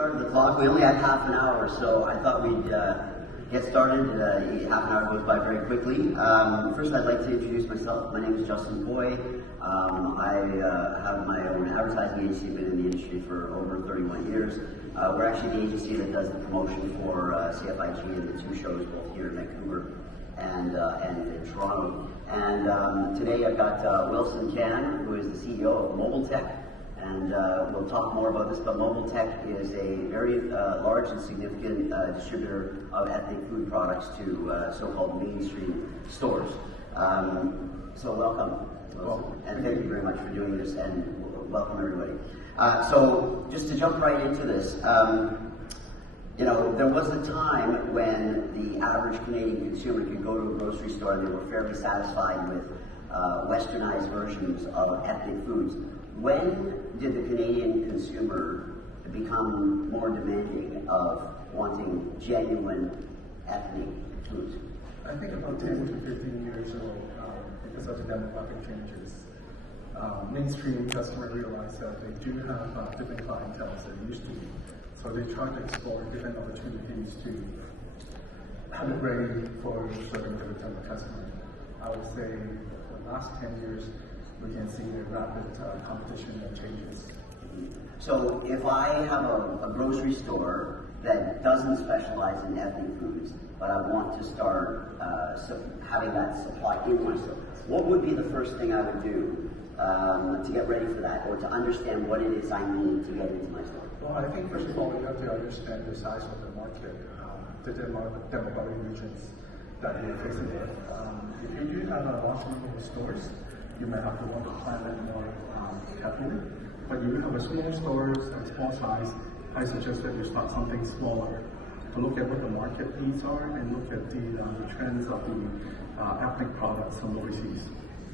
started the clock. We only had half an hour, so I thought we'd get started. Half an hour goes by very quickly. First, I'd like to introduce myself. My name is Justin Boy. I have my own advertising agency. I've been in the industry for over 31 years. We're actually the agency that does the promotion for CFIG and the two shows both here in Vancouver and in Toronto. And today I've got Wilson Can, who is the CEO of Mobiletech. And we'll talk more about this, but Mobiletech is a very large and significant distributor of ethnic food products to so-called mainstream stores. So welcome, Wilson, and thank you very much for doing this, and welcome everybody. So just to jump right into this, you know, there was a time when the average Canadian consumer could go to a grocery store and they were fairly satisfied with westernized versions of ethnic foods. When did the Canadian consumer become more demanding of wanting genuine ethnic foods? I think about 10 to 15 years ago, because of the demographic changes, mainstream customers realized that they do have different clientele than they used to be. So they try to explore different opportunities to have it ready for certain type of customer. I would say for the last 10 years, we can see the rapid competition and changes. So if I have a grocery store that doesn't specialize in ethnic foods, but I want to start having that supply in my store, what would be the first thing I would do to get ready for that, or to understand what it is I need to get into my store? Well, I think first of all, you have to understand the size of the market, the demographic regions that you're facing with. If you do have a large number of stores, you may have to want to plan that more carefully. But you have a small stores and small size, I suggest that you start something smaller to look at what the market needs are and look at the trends of the ethnic products from overseas.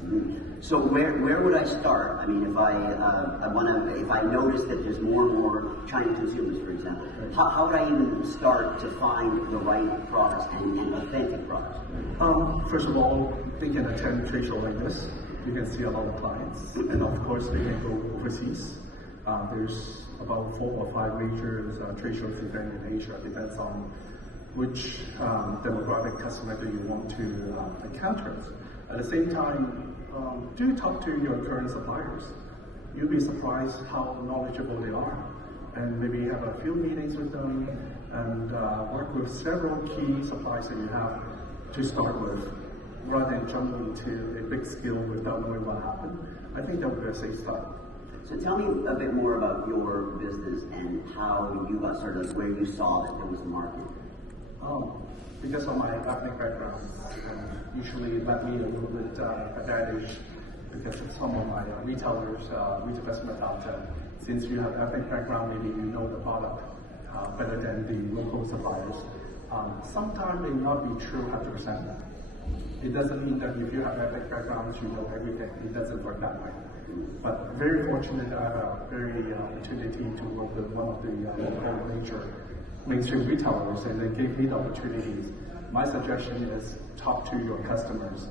Mm-hmm. So where would I start? I mean, if if I notice that there's more and more Chinese consumers, for example, how would I even start to find the right products and authentic products? First of all, they can attend a trade show like this. You can see a lot of clients, and of course they can go overseas. There's about 4 or 5 major trade shows event in Asia. Depends on which demographic customer that you want to encounter. At the same time, do talk to your current suppliers. You'll be surprised how knowledgeable they are, and maybe have a few meetings with them and work with several key suppliers that you have to start with, rather than jump into a big scale without knowing what happened. I think that would be a safe start. So tell me a bit more about your business and how you got started, where you saw that there was a market. Because of my ethnic background, usually led me a little bit advantage because of some of my retailers, retail customers out there. Since you have ethnic background, maybe you know the product better than the local suppliers. Sometimes it may not be true 100%. It doesn't mean that if you have ethnic background, you know everything. It doesn't work that way. But very fortunate, I have a very opportunity to work with one of the local major mainstream retailers, and they gave me the opportunities. My suggestion is talk to your customers,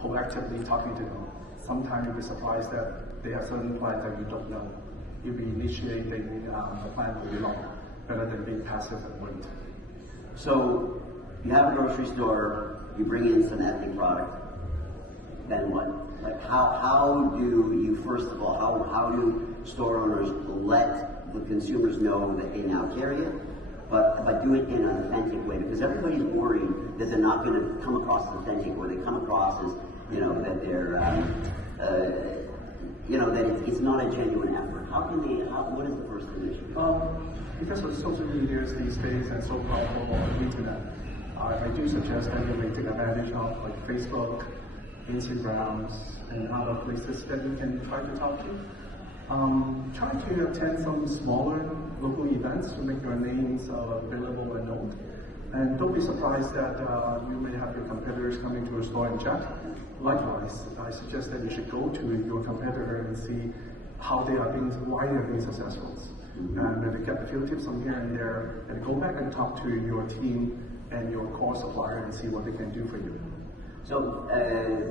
proactively talking to them. Sometimes you'll be surprised that they have certain plans that you don't know. You'll be initiating the plan with you rather than being passive and wait. So you have a grocery store, you bring in some ethnic product, then what? Like how do you, first of all, how do store owners let the consumers know that they now carry it, but do it in an authentic way? Because everybody's worried that they're not going to come across as authentic, or they come across as, you know, that they're, you know, that it's not a genuine effort. How can they, what is the first thing they should do? Because of social media these days and so powerful on the internet, I do suggest that you may take advantage of like Facebook, Instagrams, and other places that you can try to talk to. Try to attend some smaller local events to make your names available and known. And don't be surprised that you may have your competitors coming to a store and chat. Likewise, I suggest that you should go to your competitor and see how they are being, why they are being successful. And maybe get a few tips from here and there, and go back and talk to your team and your core supplier and see what they can do for you. So,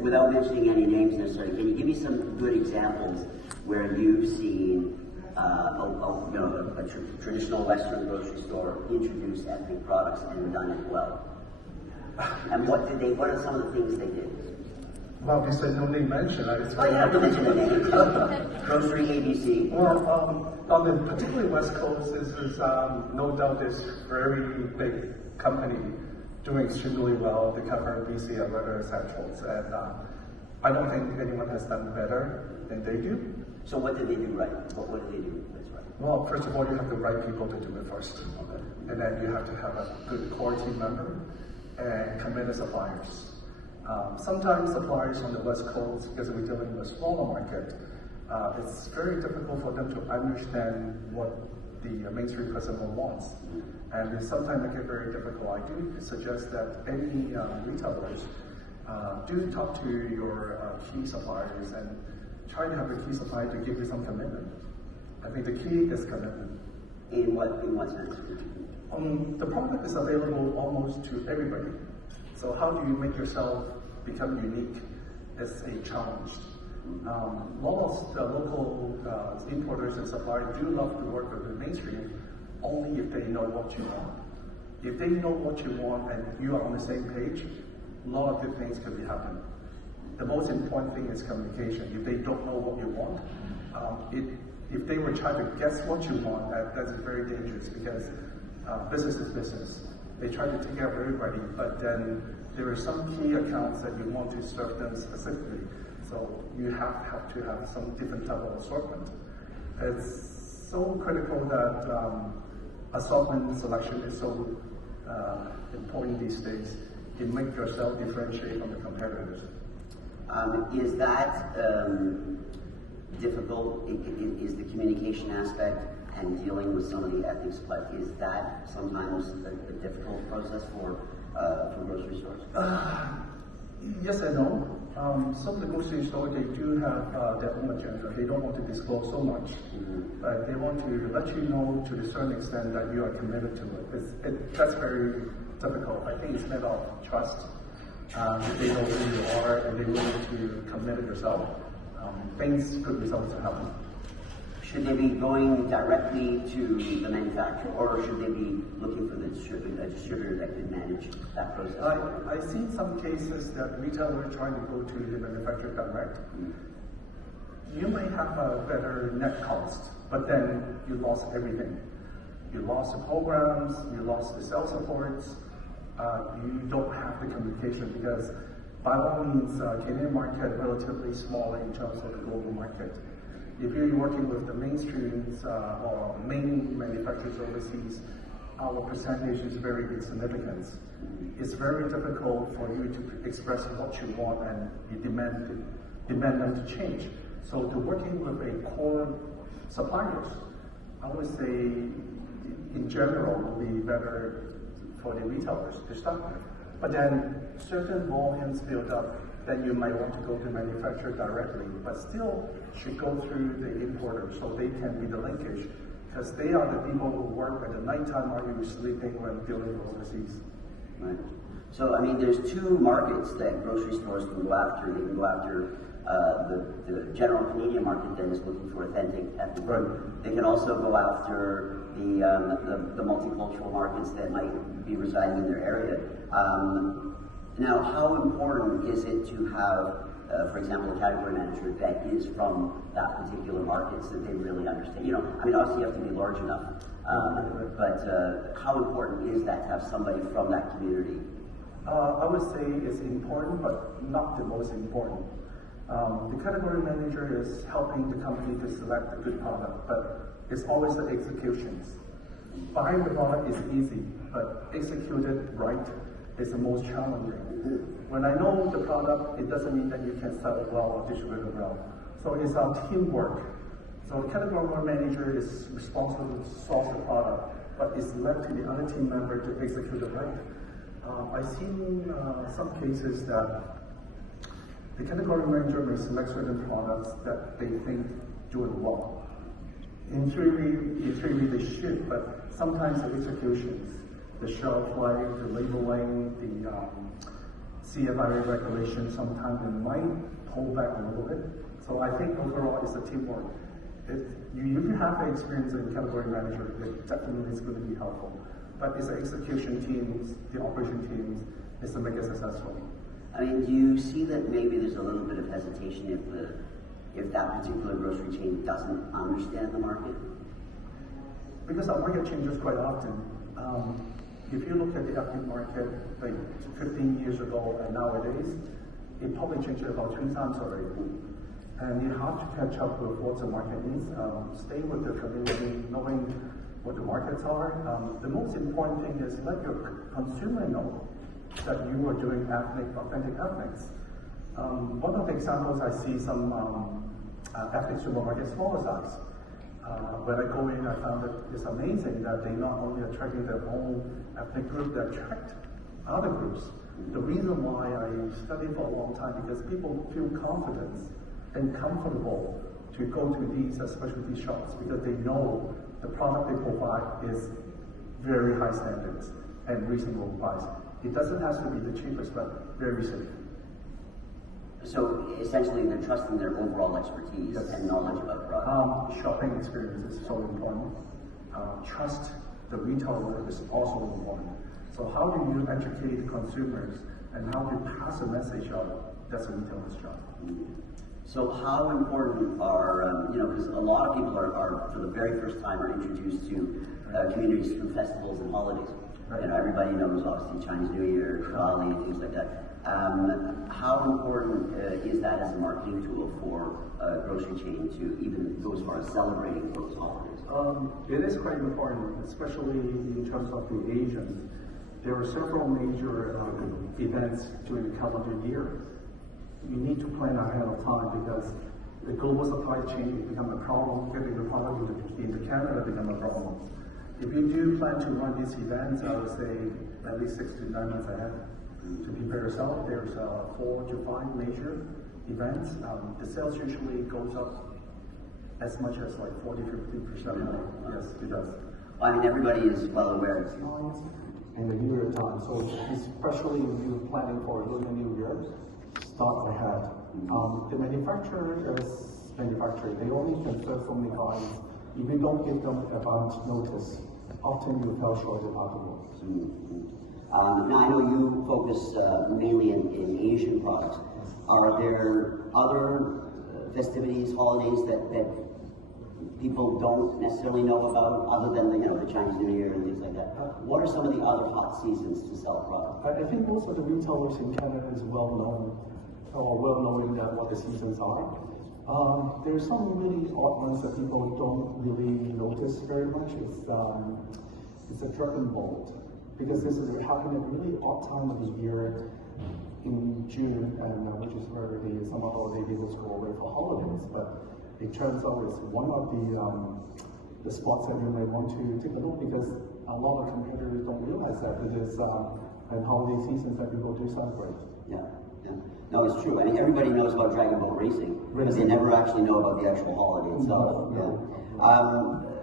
without mentioning any names necessarily, can you give me some good examples where you've seen a traditional Western grocery store introduce ethnic products and done it well? And what are some of the things they did? Well, you said no name mentioned. Oh yeah, I mentioned the name. Grocery ABC. Well, on the particularly West Coast, this is no doubt this very big company doing extremely well to cover BC and other essentials. And I don't think anyone has done better than they do. So what did they do right? What did they do that's right? Well, first of all, you have the right people to do it first. Okay. And then you have to have a good core team member and committed suppliers. Sometimes suppliers on the West Coast, because we're dealing with a smaller market, it's very difficult for them to understand what the mainstream customer wants. And they sometimes make it very difficult. I do suggest that any retailers do talk to your key suppliers and try to have a key supplier to give you some commitment. I think the key is commitment. In what sense? The product is available almost to everybody. So how do you make yourself become unique is a challenge. A lot of the local importers and suppliers do love to work with the mainstream only if they know what you want. If they know what you want and you are on the same page, a lot of good things can be happening. The most important thing is communication. If they don't know what you want, if they were trying to guess what you want, that's very dangerous because business is business. They try to take care of everybody, but then there are some key accounts that you want to serve them specifically. So you have to have some different type of assortment. It's so critical that assortment selection is so important these days. You make yourself differentiate from the competitors. Is that difficult? Is the communication aspect and dealing with some of the ethnic supply, is that sometimes a difficult process for grocery stores? Yes and no. Some of the grocery stores, they do have their own agenda. They don't want to disclose so much, but they want to let you know to a certain extent that you are committed to it. That's very difficult. I think it's matter of trust. If they know who you are and they're willing to commit it yourself, good results will happen. Should they be going directly to the manufacturer, or should they be looking for the distributor that could manage that process? I've seen some cases that retailers trying to go to the manufacturer direct. You may have a better net cost, but then you lost everything. You lost the programs, you lost the sales supports, you don't have the communication because by all means, Canadian market relatively small in terms of the global market. If you're working with the mainstreams or main manufacturers overseas, our percentage is very insignificant. It's very difficult for you to express what you want and you demand them to change. So to working with a core suppliers, I would say in general would be better for the retailers to start with. But then certain volumes build up, then you might want to go to manufacturer directly, but still should go through the importer so they can be the linkage, because they are the people who work at the nighttime while you're sleeping when dealing overseas. Right. So, I mean, there's two markets that grocery stores can go after. They can go after the general Canadian market that is looking for authentic ethnic food. They can also go after the multicultural markets that might be residing in their area. Now, how important is it to have, for example, a category manager that is from that particular market so that they really understand? You know, I mean, obviously you have to be large enough, but how important is that to have somebody from that community? I would say it's important, but not the most important. The category manager is helping the company to select a good product, but it's always the executions. Buying the product is easy, but executed right is the most challenging. When I know the product, it doesn't mean that you can sell it well or distribute it well. So it's our teamwork. So the category manager is responsible to source the product, but it's left to the other team member to execute it right. I've seen some cases that the category manager may select certain products that they think do it well. In theory they should, but sometimes the executions, the shelf life, the labeling, the CFIA regulations, sometimes it might pull back a little bit. So I think overall it's a teamwork. If you have the experience in category manager, it definitely is going to be helpful. But it's the execution teams, the operation teams, is to make it successful. I mean, do you see that maybe there's a little bit of hesitation if that particular grocery chain doesn't understand the market? Because our market changes quite often. If you look at the ethnic market like 15 years ago and nowadays, it probably changed about 3 times already. And you have to catch up with what the market needs, stay with the community, knowing what the markets are. The most important thing is let your consumer know that you are doing authentic ethnics. One of the examples I see some ethnic supermarkets smaller size. When I go in, I found that it's amazing that they not only attracting their own ethnic group, they attract other groups. The reason why I studied for a long time because people feel confidence and comfortable to go to these specialty shops because they know the product they provide is very high standards and reasonable price. It doesn't have to be the cheapest, but very safe. So essentially, they're trusting their overall expertise and knowledge about the product. Shopping experience is so important. Trust the retailer is also important. So how do you educate consumers and how do you pass a message out? That's a retailer's job. So how important are, because a lot of people are for the very first time are introduced to communities through festivals and holidays. Right. Everybody knows obviously Chinese New Year, Diwali, things like that. How important is that as a marketing tool for a grocery chain to even go as far as celebrating those holidays? It is quite important, especially in terms of the Asians. There are several major events during the calendar year. You need to plan ahead of time because the global supply chain becomes a problem. Getting the product into Canada becomes a problem. If you do plan to run these events, I would say at least 6 to 9 months ahead to prepare yourself. There's 4 to 5 major events. The sales usually goes up as much as like 40–50% more. Yes, it does. I mean, everybody is well aware. In the New Year time, so especially if you're planning for Lunar New Year, start ahead. The manufacturer is manufacturing. They only can serve so many clients. If you don't give them advance notice, often you fell short afterwards. Now, I know you focus mainly in Asian products. Are there other festivities, holidays that people don't necessarily know about, other than the Chinese New Year and things like that? What are some of the other hot seasons to sell products? I think most of the retailers in Canada is well known, or well knowing that what the seasons are. There are some really odd ones that people don't really notice very much. It's a Dragon Boat, because this is happening at a really odd time of the year in June, and which is where the summer holiday people go away for holidays. But it turns out it's one of the spots that you may want to take a look, because a lot of competitors don't realize that it is an holiday season that people do celebrate. Yeah. No, it's true. I mean, everybody knows about Dragon Boat racing, because they never actually know about the actual holiday itself.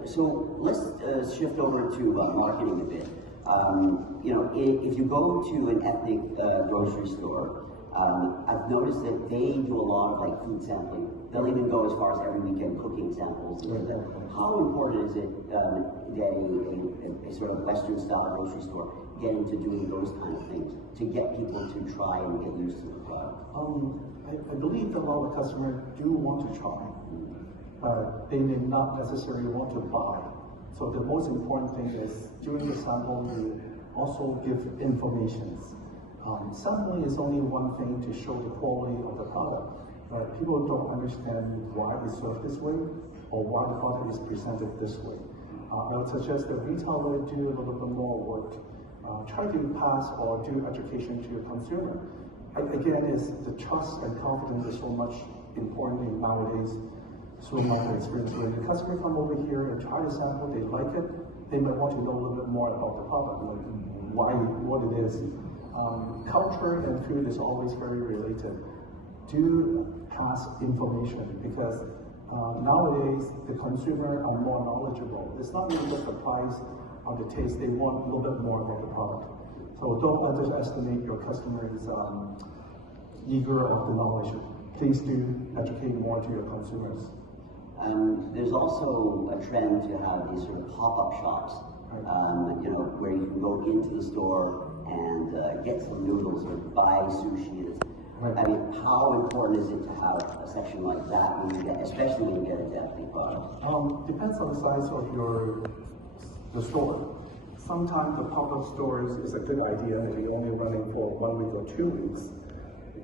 So let's shift over to marketing a bit. If you go to an ethnic grocery store, I've noticed that they do a lot of like food sampling. They'll even go as far as every weekend cooking samples. How important is it that a sort of Western style grocery store get into doing those kind of things to get people to try and get used to the product? I believe that a lot of customers do want to try, but they may not necessarily want to buy. So the most important thing is during the sample, you also give information. Sampling is only one thing to show the quality of the product. People don't understand why it's served this way or why the product is presented this way. I would suggest that retailer do a little bit more work. Try to pass or do education to your consumer. Again, is the trust and confidence is so much important in nowadays supermarket experience. When the customer come over here and try the sample, they like it, they might want to know a little bit more about the product, like what it is. Culture and food is always very related. Do pass information, because nowadays the consumer are more knowledgeable. It's not really just the price or the taste, they want a little bit more about the product. So don't underestimate your customers' eager of the knowledge. Please do educate more to your consumers. There's also a trend to have these sort of pop-up shops, you know, where you can go into the store and get some noodles or buy sushi. I mean, how important is it to have a section like that when you get, especially when you get into ethnic products? Depends on the size of the store. Sometimes the pop-up stores is a good idea if you're only running for 1 week or 2 weeks.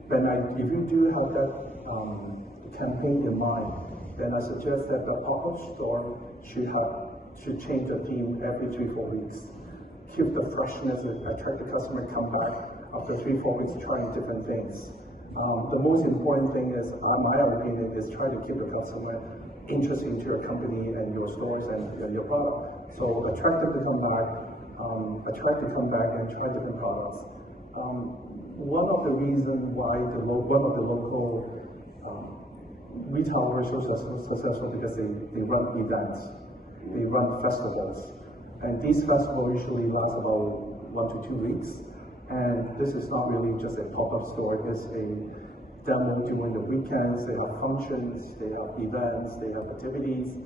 But if you do have that campaign in mind, then I suggest that the pop-up store should change the theme every 3-4 weeks. Keep the freshness and attract the customer, come back after 3-4 weeks trying different things. The most important thing is, in my opinion, is try to keep the customer interested into your company and your stores and your product. So attract them to come back, and try different products. One of the reasons why one of the local retailers are so successful because they run events, they run festivals, and these festivals usually last about 1 to 2 weeks. And this is not really just a pop-up store, it's a demo during the weekends, they have functions, they have events, they have activities.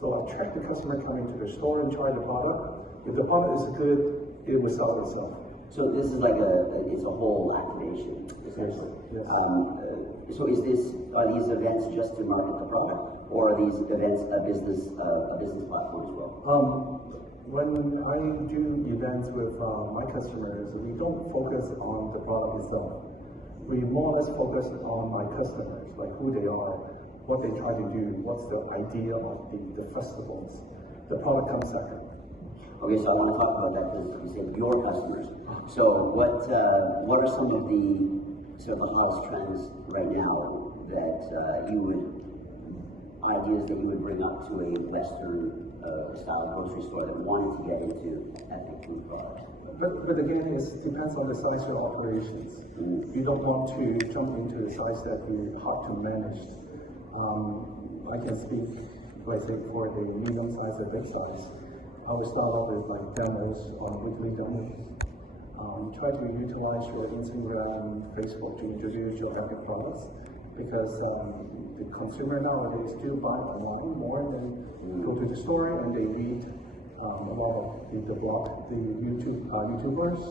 So attract the customer coming to the store and try the product. If the product is good, it will sell itself. So this is like it's a whole activation, essentially. Yes. So are these events just to market the product, or are these events a business platform as well? When I do events with my customers, we don't focus on the product itself. We more or less focus on my customers, like who they are, what they try to do, what's the idea of the festivals. The product comes second. Okay, so I want to talk about that because you said your customers. So what are some of the sort of the hottest trends right now that ideas that you would bring up to a Western style grocery store that wanted to get into ethnic food products? But again, it depends on the size of your operations. You don't want to jump into the size that you have to manage. I can speak, let's say, for the medium size and big size. I will start off with like demos on weekly demos. Try to utilize your Instagram, Facebook to introduce your ethnic products, because the consumer nowadays do buy online more than go to the store, and they read a lot of the YouTubers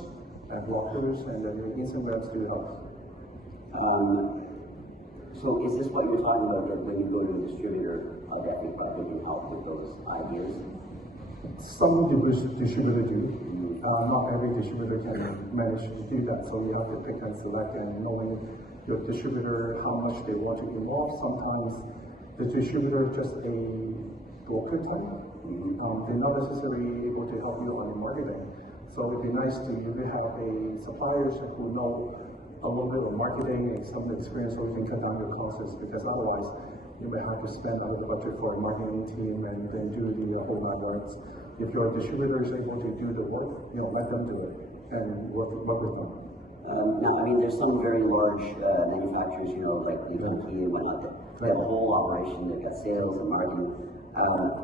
and bloggers, and the Instagrams do help. So is this what you're talking about, that when you go to a distributor, that you can help with those ideas? Some distributors do. Not every distributor can manage to do that, so you have to pick and select, and knowing your distributor how much they want to involve. Sometimes the distributor is just a broker type. They're not necessarily able to help you on the marketing. So it'd be nice to have a suppliers who know a little bit of marketing and some experience, so you can cut down your costs, because otherwise you may have to spend out of the budget for a marketing team and then do the whole nine works. If your distributor is able to do the work, let them do it and work with them. Now, I mean, there's some very large manufacturers, like the and whatnot, that have a whole operation. They've got sales and marketing.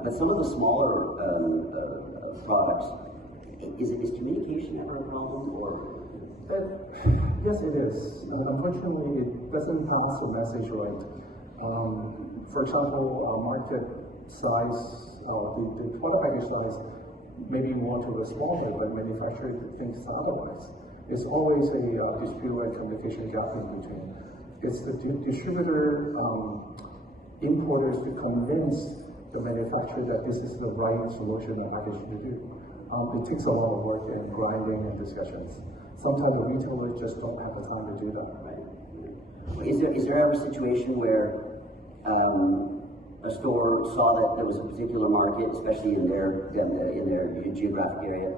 But some of the smaller products, is communication ever a problem? Or yes, it is. Unfortunately, it doesn't pass the message right. For example, market size, the product package size, maybe more to the smaller, but manufacturer thinks otherwise. It's always a dispute and communication gap in between. It's the distributor, importers to convince the manufacturer that this is the right solution and package to do. It takes a lot of work and grinding and discussions. Sometimes the retailers just don't have the time to do that. Right? Is there ever a situation where a store saw that there was a particular market, especially in their geographic area,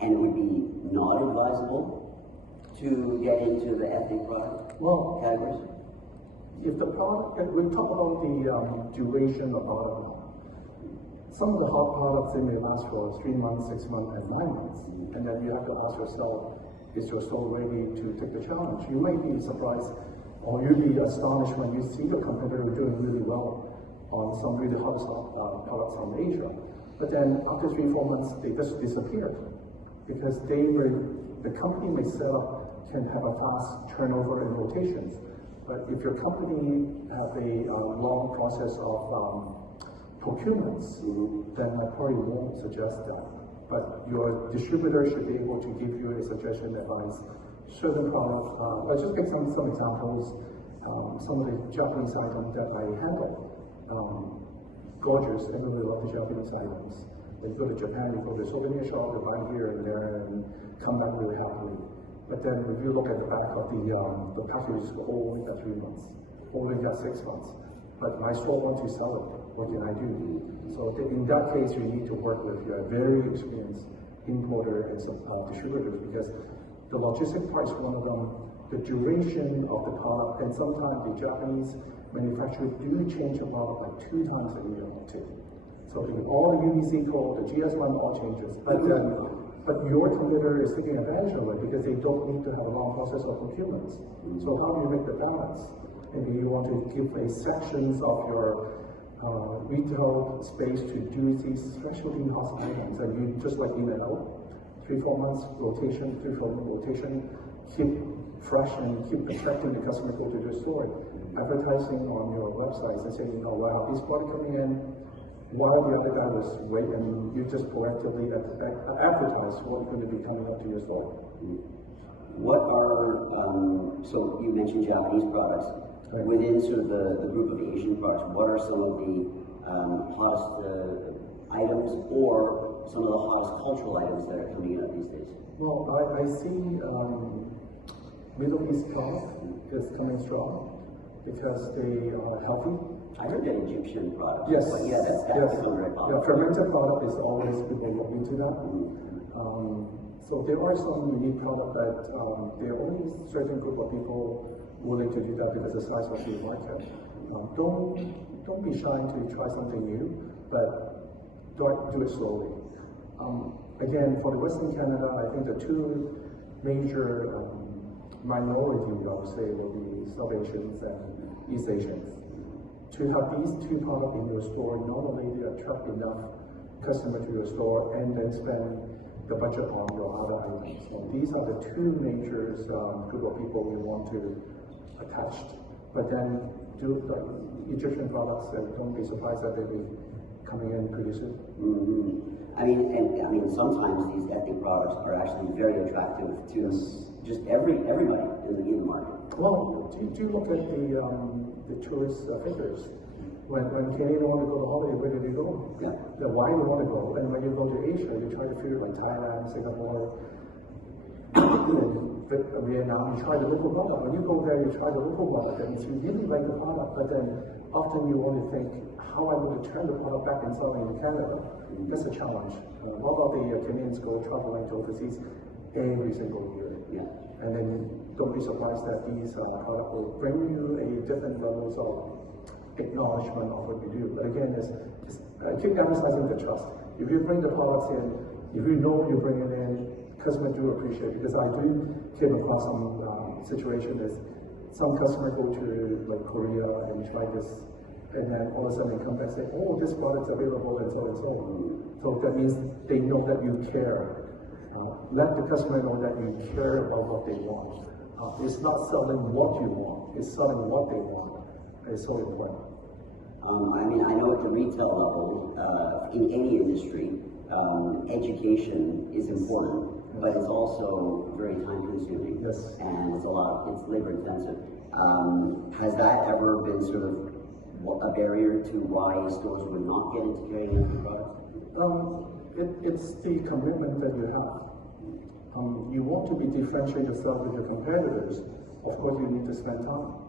and it would be not advisable to get into the ethnic product categories? If the product, we talk about the duration of product. Some of the hot products, they may last for 3 months, 6 months, and 9 months. And then you have to ask yourself, is your store ready to take the challenge? You may be surprised, or you'll be astonished when you see your competitor doing really well on some really hot products from Asia. But then after 3-4 months, they just disappear, because the company may can have a fast turnover and rotations. But if your company have a long process of procurements, then I probably won't suggest that. But your distributor should be able to give you a suggestion, advice, certain product. Let's just pick some examples. Some of the Japanese items that I handle. Gorgeous, everybody loves the Japanese items. They go to Japan, you go to a souvenir shop, you buy here and there, and come back really happily. But then if you look at the back of the package, it's only got 3 months, only got 6 months. But my store wants to sell it. What can I do? So in that case, you need to work with a very experienced importer and distributors, because the logistic part is one of them. The duration of the product, and sometimes the Japanese manufacturers do change the product like 2 times a year or 2. So all the UBC code, the GS1 all changes. But your competitor is taking advantage of it because they don't need to have a long process of procurement. So how do you make the balance? Maybe you want to give a sections of your retail space to do these specialty house items, and you just like in and out, 3-4 months rotation, 3-4 month rotation, keep fresh and keep attracting the customer go to the store. Advertising on your websites and saying, oh wow, this product coming in while the other guy was waiting, and you just proactively advertise what's going to be coming up to your store. What are, so you mentioned Japanese products. Right. Within sort of the group of Asian products, what are some of the hottest items or some of the hottest cultural items that are coming out these days? Well, I see Middle East product is coming strong because they are healthy. I heard that Egyptian product. Yes. But yeah, that's become very popular. Yeah, fermented product is always people look into that. So there are some unique products that there are only certain group of people willing to do that because the size of the market. Don't be shy to try something new, but do it slowly. Again, for the Western Canada, I think the 2 major minority, I would say, will be South Asians and East Asians. To have these 2 products in your store, not only do you attract enough customer to your store and then spend the budget on your other items. So these are the 2 major group of people we want to attach. But then do the Egyptian products, and don't be surprised that they'll be coming in pretty soon. I mean, sometimes these ethnic products are actually very attractive to just everybody in the market. Well, do you look at the tourist figures? When Canadians want to go to holiday, where do they go? Yeah. Why do you want to go? And when you go to Asia, you try to figure like Thailand, Singapore, Vietnam, you try the local product. When you go there, you try the local product, and you really like the product, but then often you want to think, how I want to turn the product back and sell it in Canada. That's a challenge. What about the Canadians go traveling to overseas every single year? Yeah. And then don't be surprised that these products will bring you a different levels of acknowledgement of what you do. But again, keep emphasizing the trust. If you bring the products in, if you know you bring it in, customers do appreciate it. Because I do came across some situation is some customers go to like Korea and try this, and then all of a sudden they come back and say, oh, this product's available and so and so. So that means they know that you care. Let the customer know that you care about what they want. It's not selling what you want, it's selling what they want. It's so important. I mean, I know at the retail level, in any industry, education is important, but it's also very time consuming. Yes. And it's labor intensive. Has that ever been sort of a barrier to why stores would not get into carrying ethnic products? It's the commitment that you have. You want to be differentiate yourself with your competitors. Of course, you need to spend time.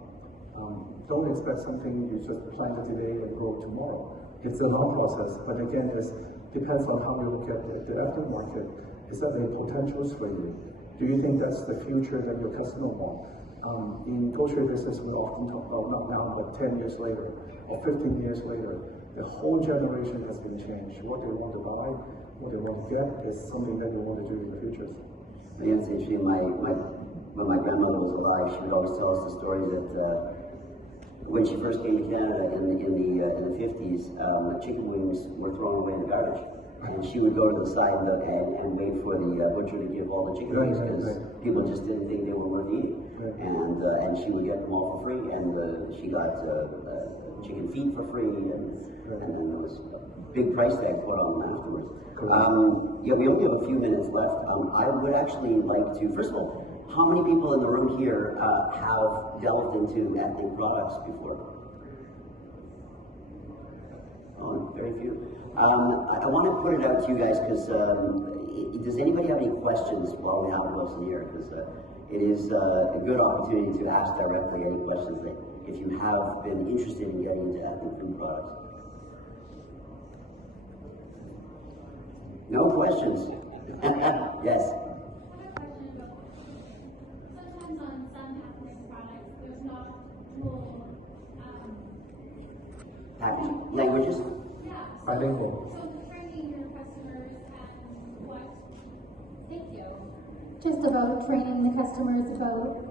Don't expect something you just plant it today and grow tomorrow. It's a long process, but again, it depends on how you look at the aftermarket. Is that a potential for you? Do you think that's the future that your customer wants? In grocery business, we often talk about not now, but 10 years later or 15 years later, the whole generation has been changed. What they want to buy, what they want to get is something that you want to do in the future. Yeah, it's interesting. When my grandmother was alive, she would always tell us the story that when she first came to Canada in the 50s, chicken wings were thrown away in the garbage. And she would go to the side and wait for the butcher to give all the chicken wings because people just didn't think they were worth eating. And she would get them all for free, and she got chicken feet for free, and then there was a big price tag put on them afterwards. Yeah, we only have a few minutes left. I would actually like to, first of all, how many people in the room here have delved into ethnic products before? Oh, very few. I want to put it out to you guys because does anybody have any questions while we have Wilson here? Because it is a good opportunity to ask directly any questions that if you have been interested in getting into ethnic food products. No questions? Yes. Sometimes on some ethnic products, there's not dual Package languages? yeah. Bilingual. So training your customers and what? Thank you. Just about training the customers about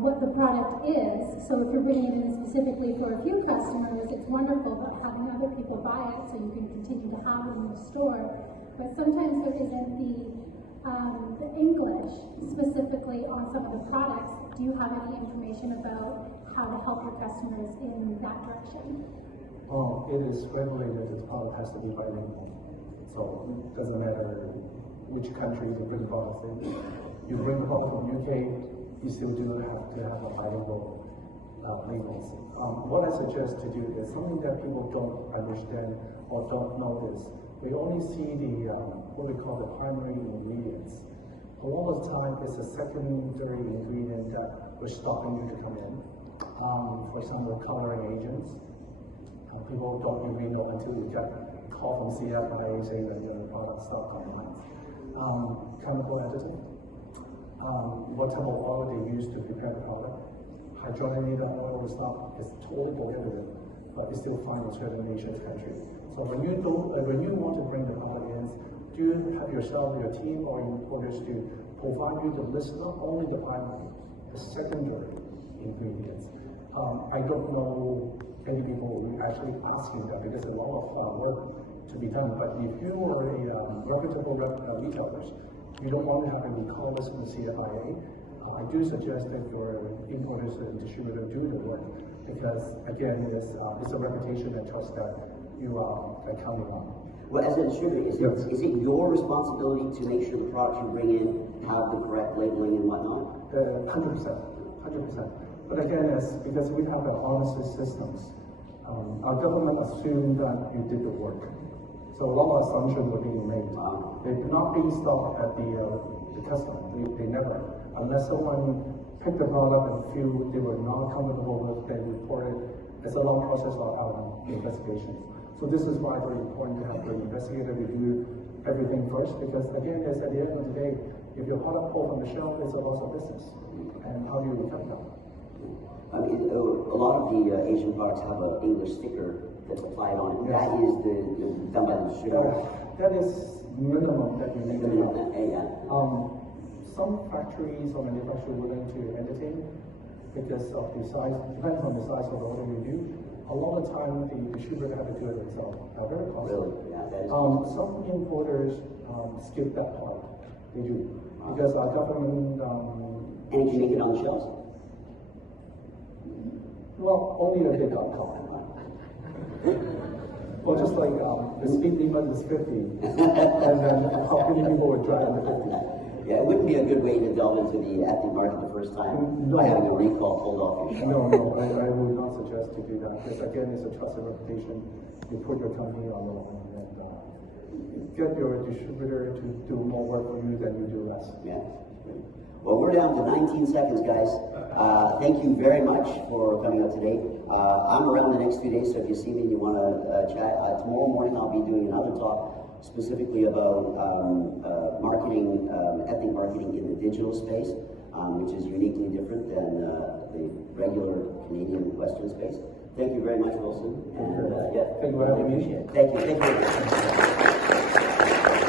what the product is. So if you're bringing it in specifically for a few customers, it's wonderful, but having other people buy it so you can continue to have it in your store. But sometimes there isn't the English specifically on some of the products. Do you have any information about how to help your customers in that direction? Oh, it is regulated. The product has to be bilingual. So it doesn't matter which country you bring products in. You bring the product from UK, you still do have to have a bilingual labels. What I suggest to do is something that people don't understand or don't notice. They only see the what we call the primary ingredients. A lot of the time, it's a secondary ingredient that we're stopping you to come in. For example, coloring agents. People don't really know until you get a call from CFI saying that the product stopped compliance. Chemical additive. What type of oil they use to prepare the product. Hydrogenated oil is not, it's totally prohibited, but it's still fine in certain nations, countries. So when you want to bring the product in, do you have yourself, your team, or importers to provide you the list, not only the primary, the secondary ingredients. I don't know any people who are actually asking that because there's a lot of hard work to be done. But if you are a reputable retailers, you don't want to have any callers from the CFIA. I do suggest that for importers and distributors do the work because again, it's a reputation and trust that you are counting on. Well, as a distributor, is it your responsibility to make sure the products you bring in have the correct labeling and whatnot? 100%. But again, it's because we have a pharmacy systems. Our government assumed that you did the work. So a lot of assumptions were being made. They're not being stopped at the customer. They never. Unless someone picked the product up and feel they were not comfortable with, they report it. It's a long process of investigation. So this is why it's very important to have the investigator review everything first, because again, it's at the end of the day, if your product pulled from the shelf, it's a loss of business. And how do you recover that? I mean, a lot of the Asian products have an English sticker that's applied on it. Yes. That is done by the distributor. That is minimum that you need to do. Yeah. Some factories or manufacturers are willing to entertain because of the size, depends on the size of the order you do. A lot of time the distributor have to do it themselves. Very costly. Really? Yeah, that is Some importers skip that part. They do. Because our government and can you make it on the shelves? well, only if they got caught. Well, just like the speed limit is 50, and then how many people would drive under 50? Yeah, it wouldn't be a good way to delve into the ethnic market the first time by having a recall pulled off your shelf. No, I would not suggest to do that. Because again, it's a trusted reputation. You put your company on the line and get your distributor to do more work for you than you do less. Yeah. Well, we're down to 19 seconds, guys. Thank you very much for coming out today. I'm around the next few days, so if you see me and you want to chat, tomorrow morning I'll be doing another talk specifically about marketing, ethnic marketing in the digital space, which is uniquely different than the regular Canadian Western space. Thank you very much, Wilson. And, Thank you for having me. Thank you.